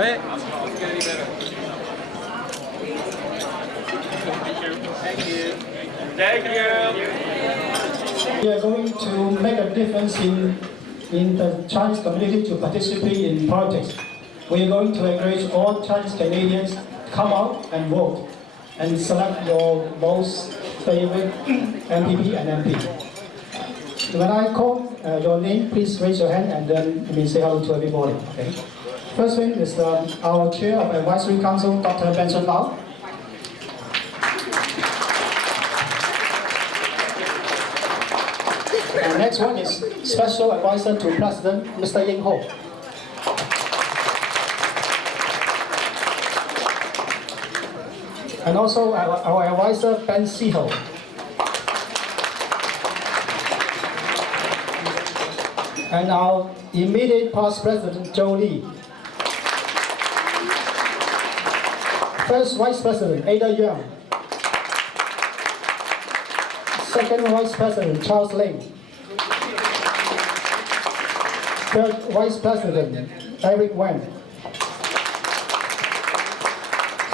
对。Thank you. We are going to make a difference in the Chinese community to participate in politics. We are going to encourage all Chinese Canadians to come out and vote and select your most favorite MPP and MP. When I call your name, please raise your hand and then you may say hello to everybody. Okay. First one is our Chair of Advisory Council, Dr. Benson Lau. And next one is Special Advisor to President, Mr. Ying Ho. And also our advisor, Ben Siho. And our immediate past President, Joe Lee. First Vice President, Ada Young. Second Vice President, Charles Ling. Third Vice President, Eric Wen.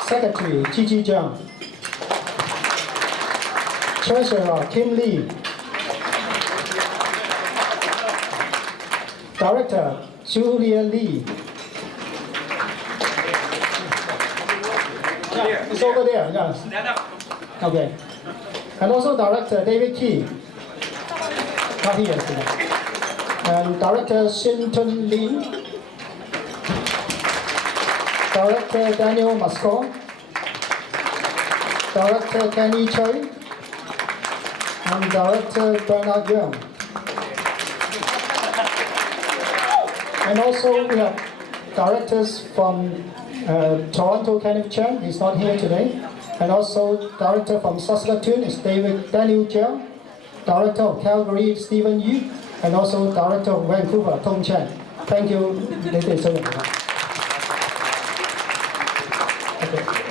Secretary, Gigi Zhang. Treasurer, Kim Lee. Director, Julia Lee. Yeah, it's over there, yes. Okay. And also Director David Key. Not here today. And Director Shin-Tun Lin. Director Daniel Mascon. Director Kenny Choi. And Director Bernard Young. And also we have directors from Toronto, Kenneth Chen, he's not here today. And also director from Saskatoon is Daniel Jiang. Director of Calgary, Stephen Yu. And also director of Vancouver, Tong Chen. Thank you, ladies and gentlemen. Okay.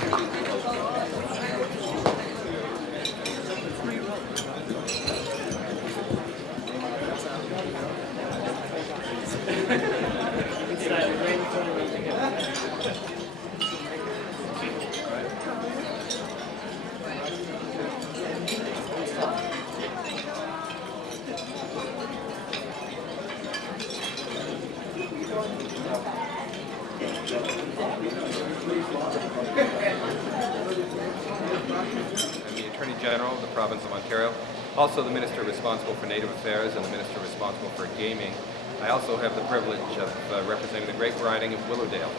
General of the Province of Ontario, also the Minister responsible for Native Affairs and the Minister responsible for Gaming. I also have the privilege of representing the great riding of Willowdale.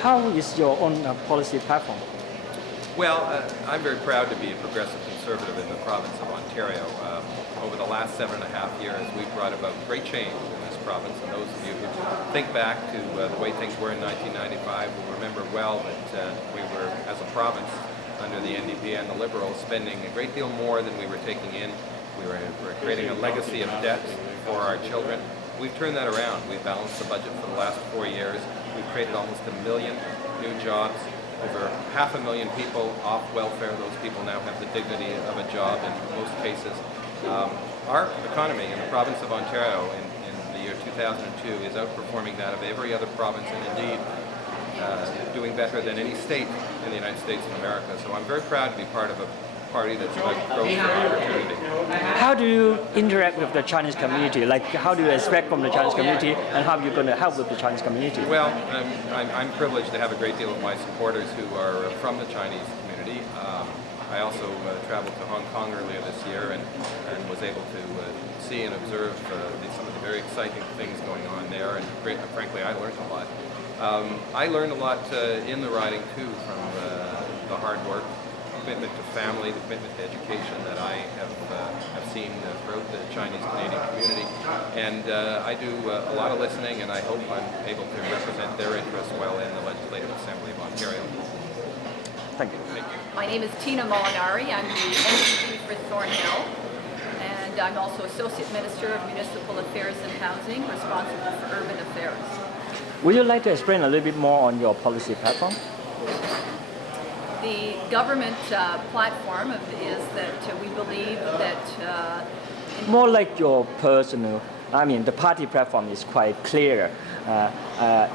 How is your own policy platform? Well, I'm very proud to be a progressive conservative in the province of Ontario. Over the last 7.5 years, we've brought about great change in this province, and those of you who think back to the way things were in 1995 will remember well that we were, as a province, under the NDP and the Liberals, spending a great deal more than we were taking in. We were creating a legacy of debt for our children. We've turned that around. We've balanced the budget for the last 4 years. We've created almost 1 million new jobs. Over 500,000 people off welfare. Those people now have the dignity of a job in most cases. Our economy in the province of Ontario in the year 2002 is outperforming that of every other province, and indeed doing better than any state in the United States of America. So I'm very proud to be part of a party that's about growth and opportunity. How do you interact with the Chinese community? Like, how do you expect from the Chinese community, and how are you going to help with the Chinese community? Well, I'm privileged to have a great deal of my supporters who are from the Chinese community. I also traveled to Hong Kong earlier this year and was able to see and observe some of the very exciting things going on there, and frankly I learned a lot. I learned a lot in the riding too from the hard work, commitment to family, the commitment to education that I have seen throughout the Chinese-Canadian community. And I do a lot of listening, and I hope I'm able to represent their interests well in the Legislative Assembly of Ontario. Thank you. Thank you. My name is Tina Molinari. I'm the MPP for Thornhill, and I'm also Associate Minister of Municipal Affairs and Housing, responsible for urban affairs. Would you like to explain a little bit more on your policy platform? The government platform is that we believe that... more like your personal I mean, the party platform is quite clear.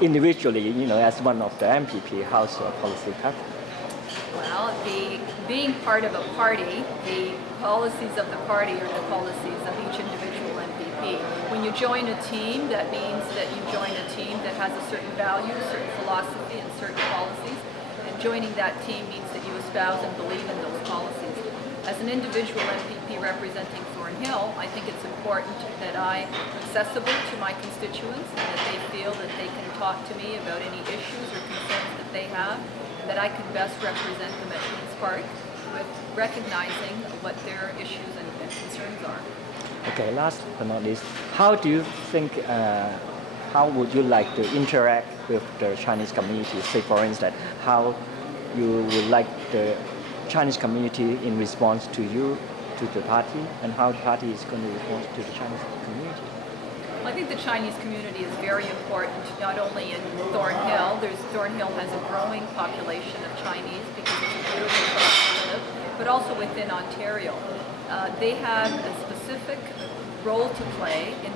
Individually, as one of the MPP, how's your policy platform? Well, being part of a party, the policies of the party are the policies of each individual MPP. When you join a team, that means that you join a team that has a certain value, certain philosophy, and certain policies. And joining that team means that you espouse and believe in those policies. As an individual MPP representing Thornhill, I think it's important that I'm accessible to my constituents and that they feel that they can talk to me about any issues or concerns that they have, and that I can best represent them at Queen's Park with recognizing what their issues and concerns are. Okay, last but not least, how do you think, how would you like to interact with the Chinese community? Say, for instance, how you would like the Chinese community in response to you, to the party, and how the party is going to respond to the Chinese community? I think the Chinese community is very important, not only in Thornhill. Thornhill has a growing population of Chinese because it's a beautiful place to live, but also within Ontario. They have a specific role to play in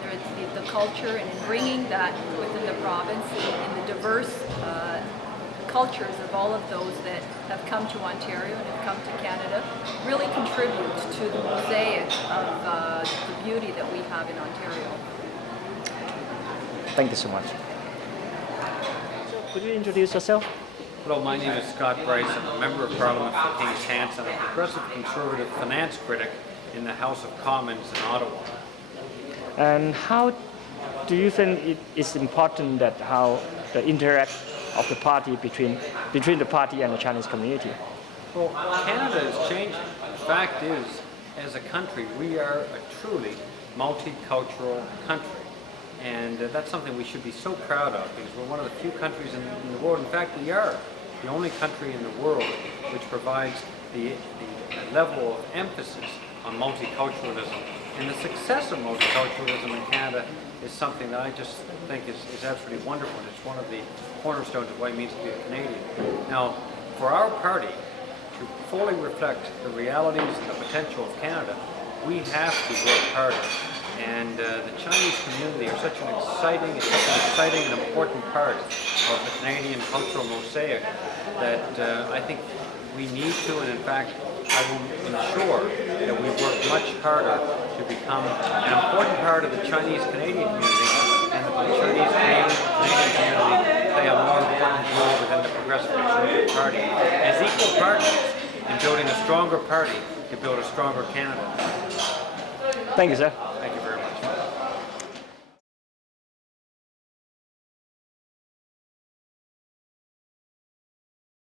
the culture and in bringing that within the province, in the diverse cultures of all of those that have come to Ontario and have come to Canada, really contributes to the mosaic of the beauty that we have in Ontario. Thank you so much. Could you introduce yourself? Hello, my name is Scott Bryce. I'm a Member of Parliament for Kings Hanson, a progressive conservative finance critic in the House of Commons in Ottawa. And how do you think it is important that how the interact of the party between the party and the Chinese community? Well, Canada is changing. The fact is, as a country, we are a truly multicultural country. And that's something we should be so proud of because we're one of the few countries in the world. In fact, we are the only country in the world which provides the level of emphasis on multiculturalism. And the success of multiculturalism in Canada is something that I just think is absolutely wonderful. It's one of the cornerstones of what it means to be a Canadian. Now, for our party to fully reflect the realities and the potential of Canada, we have to work harder. And the Chinese community are such an exciting and important part of the Canadian cultural mosaic that I think we need to, and in fact, I will ensure that we work much harder to become an important part of the Chinese-Canadian community, and that the Chinese-Canadian community play a more important role within the Progressive Conservative Party as equal partners in building a stronger party to build a stronger Canada. Thank you, sir.